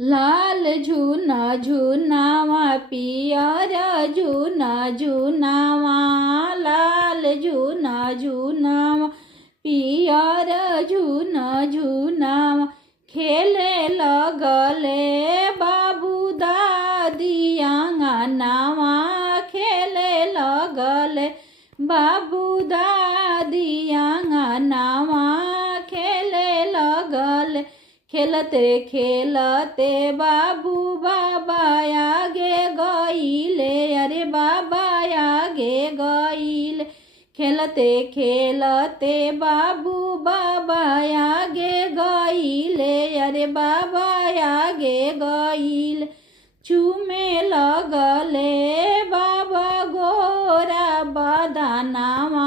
लाल झूना झूनावा पियर झूना झूनावा, लाल झूना झूनावा पियर झूना झूनावा। खेले लगले बाबू दादी आंगनावा, खेले लगले बाबू दादी आंगनावा, खेले लगले। खेलते खेलते बाबू बाबा आगे गईले, अरे बाबा आगे गईले। खेलते खेलते बाबू बाबा आगे गईले, अरे बाबा आगे गईले। चूमे लगले बाबा गोरा बदनावा,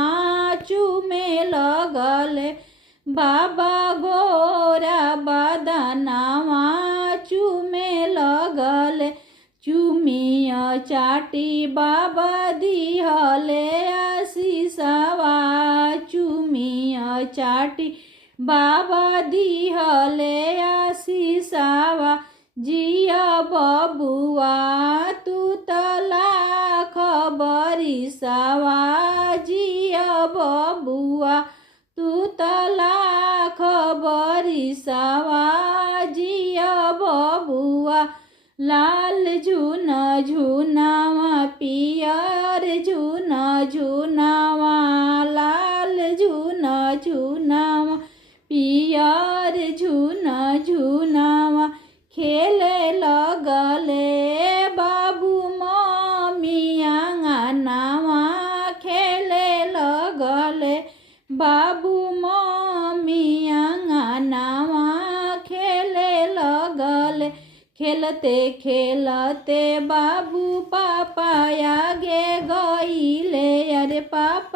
चूमे लगले बाबा गोरा बदनावा, चूमे लगले। चूमिया चाटी बाबा दिहले आशीषवा, चूमिया चाटी बाबा दिहले आशीषवा। जिया बबुआ तू लाख बरिसवा, जिया बबुआ तू लाख बरिसवा, जिया बबुआ। लाल झूना झूनावा पियर झूना झूनावा, लाल झूना झूनावा पियर झूना झूनावा। खेले लगले बाबू मम्मी आंगनावा, खेले लगले बाबू मम्मी आंगनावा, खेले लगले। खेलते खेलते बाबू पापा आगे गईले, अरे पापा